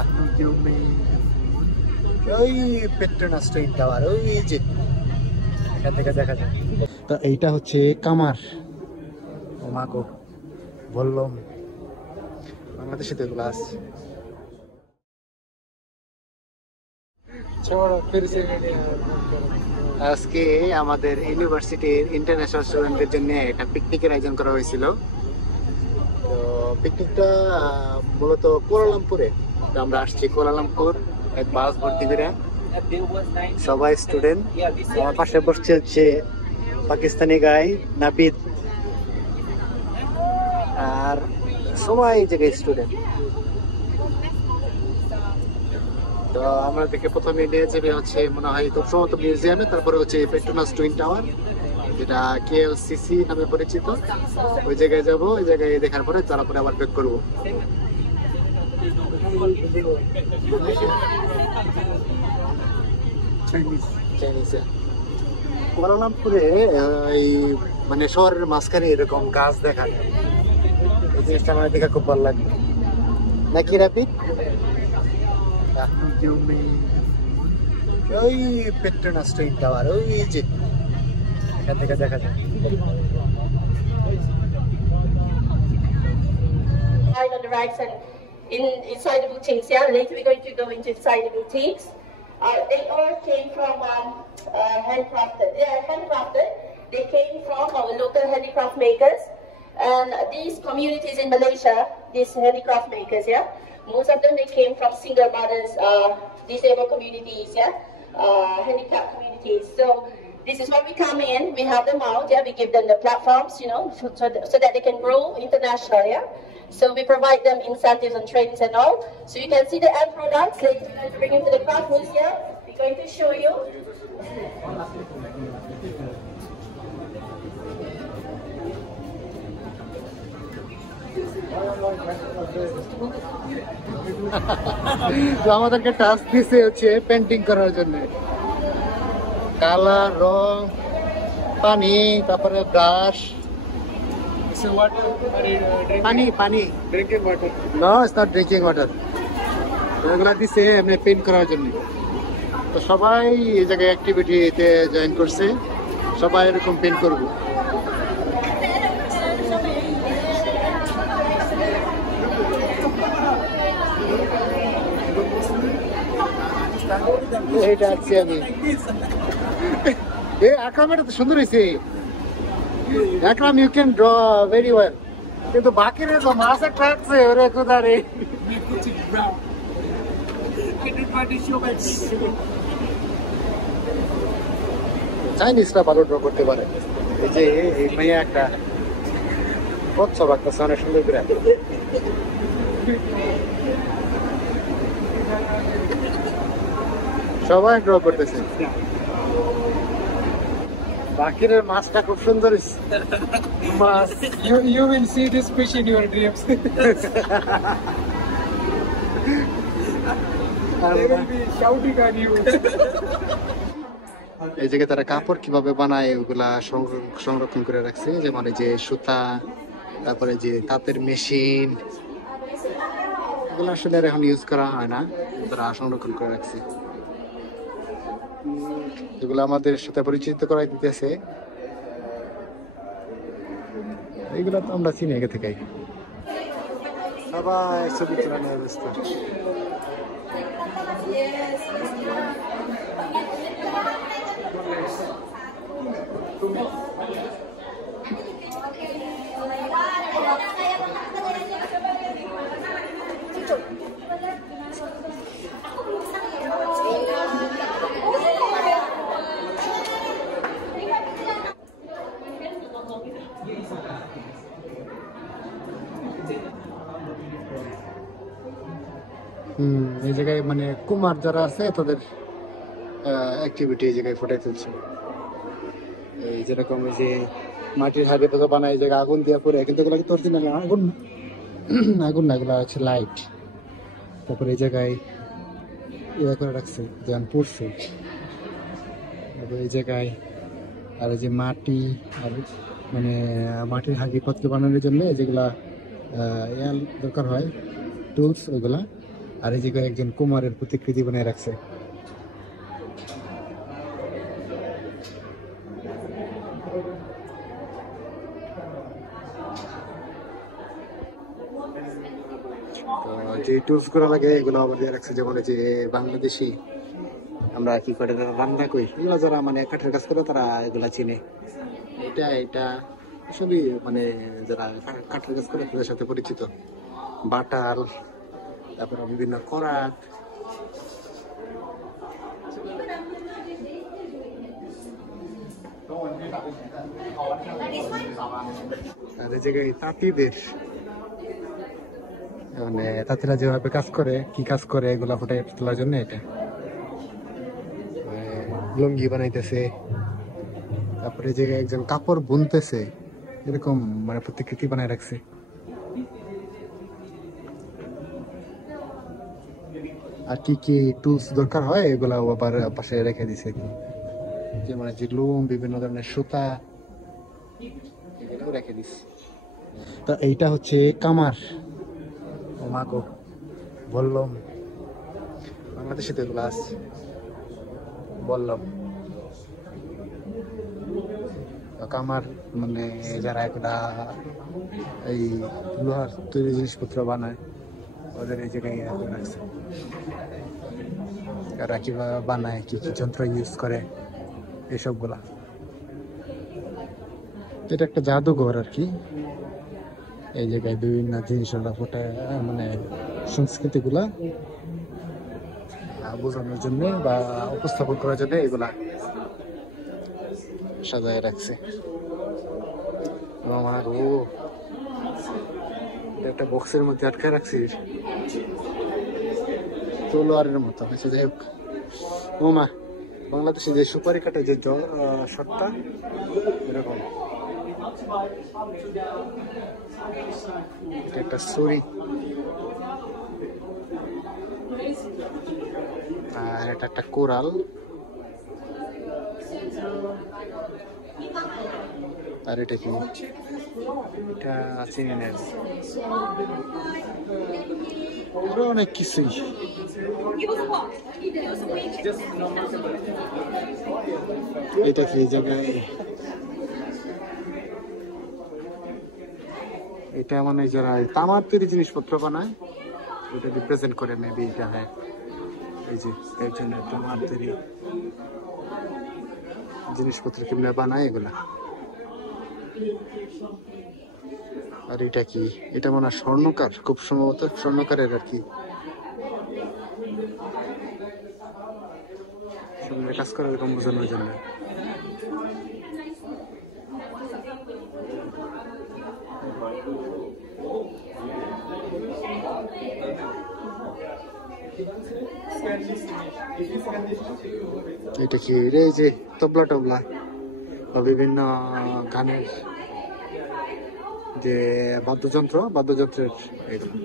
এখন কেউ নেই। ওই পেট্রোনাস টুইন টাওয়ার, ওই যে এখান থেকে দেখা যায়। তো এইটা হচ্ছে কামার। ও মা গো, বললাম বাংলাদেশে তো এগুলো আছে। আজকে আমাদের ইউনিভার্সিটির ইন্টারন্যাশনাল স্টুডেন্টদের জন্য একটা পিকনিকের আয়োজন করা হয়েছিল। তো পিকনিকটা মূলত কুয়ালালামপুরে। আমরা আসছি কুয়ালালামপুর, এক বাস ভর্তি করে সবাই স্টুডেন্ট। আমার পাশে বসছে হচ্ছে পাকিস্তানি গাই নাবিদ, আর সবাই এই জায়গায় স্টুডেন্ট। তো আমরা দেখে প্রথমে নিয়ে যাবে হচ্ছে মনে হয় খুব সম্ভবত মিউজিয়ামে, তারপরে হচ্ছে পেট্রোনাস টুইন টাওয়ার, যেটা কেএলসিসি নামে পরিচিত। ওই জায়গায় যাবো, ওই জায়গায় দেখার পরে তারপরে আবার ব্যাক করবো। কুয়ালালামপুরে এই মানে শহরের মাঝখানে এরকম গাছ দেখা যায়, এই জিনিসটা আমার দেখে খুব ভালো লাগে নাকি রাপিড। ওই পেট্রোনাস টুইন টাওয়ার, ওই যে এখান থেকে দেখা যায়। On the right side, inside the boutiques. Yeah, later we're going to go inside the boutiques. They all came from handcrafted. They are handcrafted. They came from our local handicraft makers, and these communities in Malaysia, these handicraft makers, yeah, most of them they came from single mothers, disabled communities, yeah, handicapped communities. So this is when we come in, we have them out, yeah, we give them the platforms, you know, so that they can grow international, yeah. So we provide them incentives and trainings and all. So you can see the end products. Later we're going to bring them to the craft museum. We're going to show you. তো আমাদেরকে task দিছে হচ্ছে painting করার জন্য, colour, রং, পানি, তারপরে brush, পানি পানি drinking water. No, it's not drinking water. এগুলা দিছে এমনি পেইন্ট করার জন্য। তো সবাই এই জায়গায় অ্যাক্টিভিটিতে জয়েন করছে, সবাই এরকম পেইন্ট করবো। এইটা আছি আমি। আকরামের তো সুন্দর হয়েছে। Akram, you can draw very well, কিন্তু বাকি রে তো মাছ একটা আছে ওরে কোদারে। চাইনিজরা ভালো ড্র করতে পারে। এই যে এই মেয়ে একটা কচ্ছপ একটা অনেক সুন্দর করে। সবাই ড্র করতেছে। বাকিরের মাছটা খুব সুন্দর মাছ। You will see this fish in your dreams. They will be shouting on you. এই জায়গায় তারা কাপড় কিভাবে বানায় ওগুলা সংরক্ষণ করে রাখছে, যেমন এই যে সুতা, তারপরে যে তাঁতের মেশিন, এগুলো আসলে আর এখন ইউজ করা হয় না, তারা সংরক্ষণ করে রাখছে। এগুলো আমাদের সাথে পরিচিত করাই দিতেছে। এগুলো তো আমরা চিনি আগে থেকেই। সবাই ছবি তোলানোর অবস্থা। এই জায়গায় মানে কুমার যারা আছে তাদের অ্যাক্টিভিটি এই জায়গায় ফুটাই তুলছে। এই যেরকম এই যে মাটির হাড়ি তো বানায়, এই জায়গায় আগুন দিয়া পরে, কিন্তু এগুলো কিন্তু অরিজিনাল আগুন আগুন না, এগুলো হচ্ছে লাইট। তারপরে এই জায়গায় ইয়ে করে রাখছে যেমন পড়ছে। তারপরে এই জায়গায় আর এই যে মাটি, আর মানে মাটির হাড়ি পাত্র বানানোর জন্য যেগুলা দরকার হয় টুলস, ওইগুলা আর এই জায়গায় একজন কুমারের প্রতিকৃতি বানিয়ে রাখছে। যে টুলস করা লাগে এগুলো আবার দিয়ে রাখছে, যেমন যে বাংলাদেশি আমরা কি করে রান্না করি, এগুলো যারা মানে কাঠের কাজ করে তারা এগুলা চিনে। এটা আসলে মানে যারা কাঠের কাজ করে তাদের সাথে পরিচিত। বাটাল, তারপরে বিভিন্ন করাত, আর এই জায়গায় তাঁতিদের মানে তাঁতিরা যেভাবে কাজ করে, কি কাজ করে এগুলা ফুটে তোলার জন্য এটা লুঙ্গি বানাইতেছে। তারপরে এই জায়গায় একজন কাপড় বুনতেছে, এরকম মানে প্রতিকৃতি বানায় রাখছে। আর কি কি টুলস দরকার হয় এগুলা আবার পাশে রেখে দিছে, যে মানে যে লুম, বিভিন্ন ধরনের সুতা এগুলো রেখে দিছে। তা এইটা হচ্ছে কামার, মাগো বললাম বাংলাদেশে তো এগুলো আছে, বললাম কামার মানে যারা এগুলা এই লোহার তৈরি জিনিসপত্র বানায় ওদের এই জায়গায় রাখছে। এরা কিভাবে বানায়, কি কি যন্ত্র ইউজ করে এসব গুলা। এটা একটা জাদুঘর আর কি, এই জায়গায় বিভিন্ন জিনিস ফুটে মানে সংস্কৃতি গুলা বোঝানোর জন্য বা উপস্থাপন করার জন্য এগুলা সাজায় রাখছে। আমার ও একটা বক্সের মধ্যে আটকে রাখছি তলোয়ারের মতো। আচ্ছা যাই হোক, ও মা বাংলাদেশে যে সুপারি কাটে যে শটটা এরকম, একটা ছুরি, আর এটা একটা কোরাল, আর এটা কি, এটা চিনি না, অনেক কিছুই। এটা কি জায়গায়, এটা মানে যারা তামার তৈরি জিনিসপত্র বানায় ওটা রিপ্রেজেন্ট করে মেবি এটা। হ্যাঁ, এই যে একজনের তামার তৈরি জিনিসপত্র কিভাবে বানায় এগুলা। আর এটা কি, এটা মনে হয় স্বর্ণকার, খুব সম্ভবত স্বর্ণকারের আর কি কাজ করে এরকম বোঝানোর জন্য। এটা কি রে, যে তবলা টবলা বা বিভিন্ন গানের যে বাদ্যযন্ত্রের এগুলো।